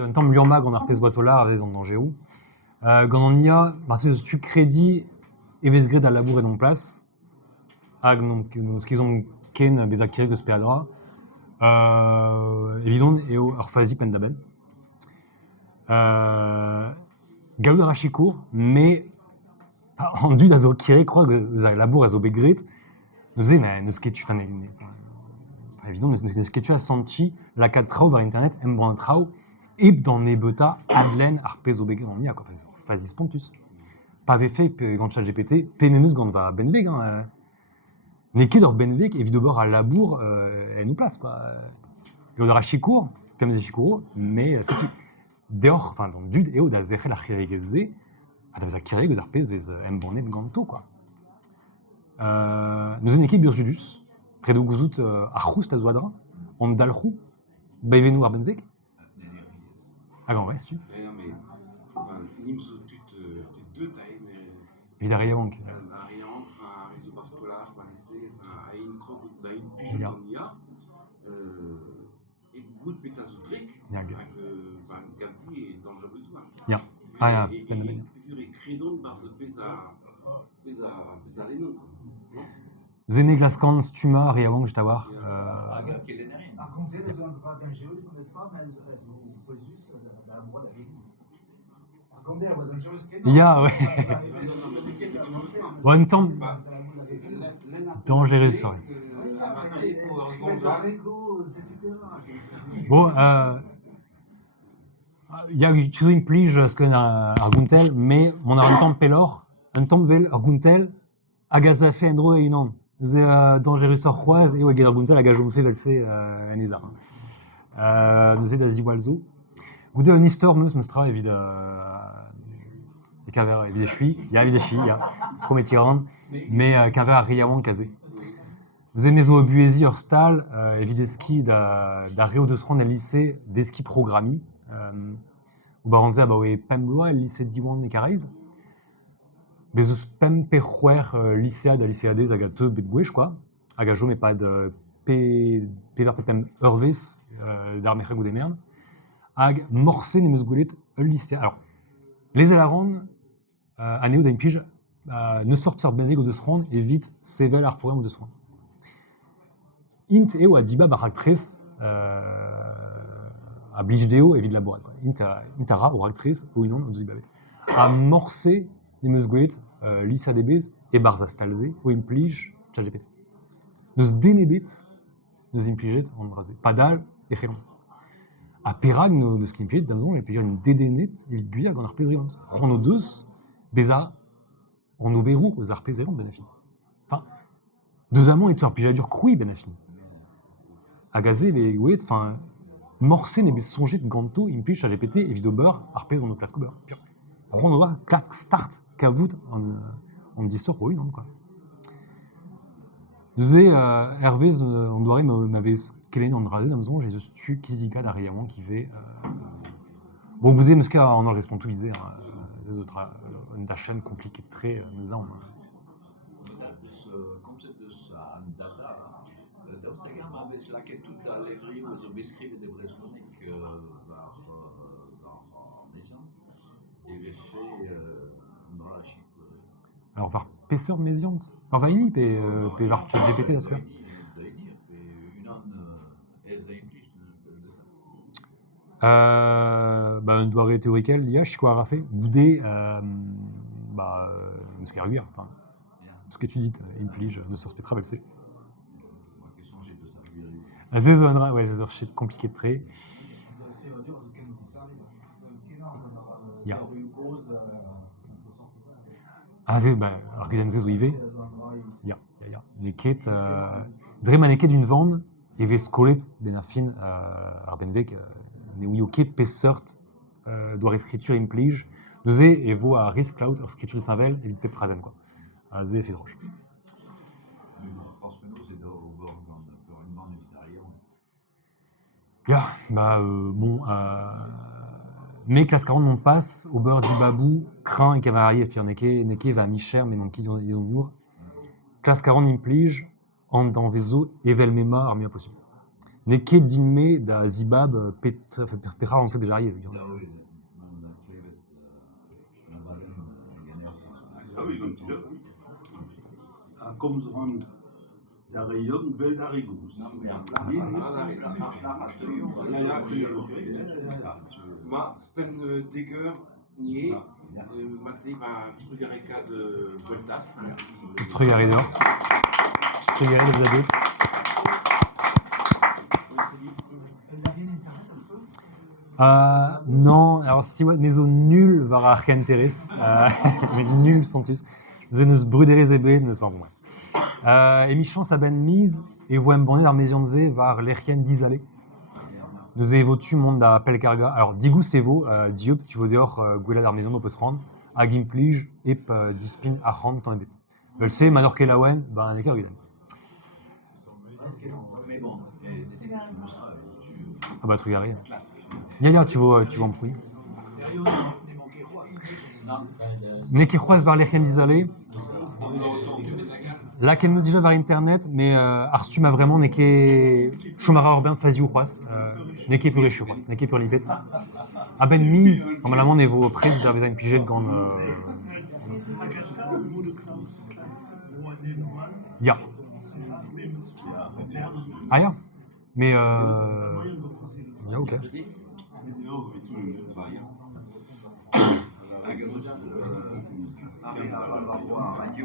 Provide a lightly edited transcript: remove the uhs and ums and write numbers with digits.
un temps l'urma gant ar pezh solar avez an dangerou. Gant an ia, parce que tu crédit evez gret a labour et non place, hag n'eus ket ken bez a kireg eus peadra, evidon eo ur fazi pen da ben. Gallout ar achikour, mais en dud a zo kireg, crois eus a labour a zo bet gret, neus ket tu, évidemment, neus ket tu a senti la kat trao var internet, brand trao, eb dans ne beta adlen ar pez o bet gret an ia, fazi spontus. Pa ve fait gant ChatGPT, pe memeus gant va benveg, ne ket ur benveg evit ober a labour en ou place, quoi. Gallout ar achikour, pemez achikouro, mais setu deoc'h, dans dud eo da zerc'hel ar c'hireg ze, da vez a kireg eus ar pez vez embornet ganto, quoi. Nous en ket burzudus, predo gouzout ar c'houst a zo adra, an dalc'hou, beivenou ar benveg. Ah gant, ouais, si tu. Non, mais nimzo tut deux tailles, mais. Evit ar riavank. Un réseau par scolage, par lycée, à une croque, à une pigeon en IA, et goût de pétazotrique, avec Galti et dangereux. Ja. Ah ja, et crédon par ce pesa les noms. Zene glaskan stuma ar riavank just a war. Agaf keleneri. Ar gontel ez an dra dangereux, comme ez pa, mais ez o poezus da broad a vegin. Ar gontel a dangereux ket. Ya, ouais. One temps dangereux, sorry. Bon, il y a toujours une plige ce que ar gontel, mais mon ar un temps pelor, un temps vel ar gontel agazafe endro e unan. Nous dangereux or croise et ouais ar gontel agajom fe velse en ezar. Nous da ziwalzo. Goude un histoire meus tra evid kaver evid chui, ya evid chi, ya prometiran, mais kaver ar riavank kaze. Vous aimez zo buezi ur stal, evideski da reo deus ran el lycée deski programi. Ou baranze a baoe pem loa el lycée diwan e kareiz. Bez eus pem pe c'hwer lycéad a lycéadez hag a teu bet gwech, quoi. Hag a jom e pad pe ver pe pem eurvez d'ar mec'hag ou de merde. Hag morse nemeus gwelet ul lycée. Alors, les alaran, aneo da pige, ne sort ur benveg o deus ran evit sevel ar programme o deus ran. Int eo a diba bar actrice a blij deo evit labourat. Int a ra o actrice o unan o deus dibabet. A morse nemeus gwelet lycée debez e barz a stalze o implij ChatGPT. Neus denebet neus implijet an draze. Padal e c'helon. A perag neus kimplijet damzon e peogwir une dedenet evit gwir gant ar pezriant. C'hon o deus beza an oberoù eus ar pezriant ben afin. Enfin, deus amant et ur pijadur kroui ben afin. Agaze ve gwelet, morse ne bez sonjet ganto implij ChatGPT evit ober ar pez an o plas kober. C'hon o war klask start kavout an distor o unan, quoi. Nous Hervé on doit m'avez kelen an draze damzon, j'ai stu kizika da riawan qui fait bon vous meus ket an ol respond tout vidze des autres un da chaîne compliqué très nous en Koncept deus an data, daoust hag ma vez laket tout da levrio zo beskrive de brezhonik var meziant, e ve fait an dra la chik. alors var pesseur meziant var vaini pe var ChatGPT da square un doare théoriquel l'IA je quoi rafé boudé meus ket arguir enfin ce que tu dis implij ne sors petra velse Azezo andra ouais c'est shit compliqué de trait ya Azez argazanzez o ive ya neket dre neket d'une vande e vez skolet ben a fin ar benveg ne ouio ket peseurt doar escriture implij neuze e vo a risk cloud ur skriture savel evit pep frazen, quoi. Azez fet roche. Ya, bon, mais classe 40 non passe, au beurre du babou, craint et cavalier, puis neke va mi-cher, mais non qui ils ont nour. Classe 40 implij, en dans vezo, evel mema, armia possible. Neke dinme da zibab petra on fait déjà yes. Da oui, man klevet navalen ganer. Ah oui, donc déjà. Ah, comme ze van der Region wel der Regus. Ja, ja. Ma spen digger nie matli ma trugareka de Voltas. Trugareder. Trugareder zabet. Non, alors si ouais, mais au nul var arcanteris, mais nul spontus. Ze neus bruderez ebe, neus var bon. Emichans a ben mise, et voem bonnet ar mezionze var lerchen dizale. Nous évotu monde da pelkarga. Alors, digust evo, diop, tu veux dire, gwela dar maison, on peut se rendre, a gimplij, et dispin a rand, tant et bête. C'est manor ke lawen, ben, un écart, guidem. Mais bon, Ah bah, truc arrive. Ya, tu vas en prix. Neke c'hoaz var lerchen dizale. Là, qu'elle nous déjà vers Internet, mais Arstu m'a vraiment neke chomara urbain fazi ou c'hoaz. Neke pur echu c'hoaz, neke pur lipet. A ben mise, normalement, nevo prez da veza une piget gant... Ya. Ah ya. Mais... Ya, ok. arrive à avoir un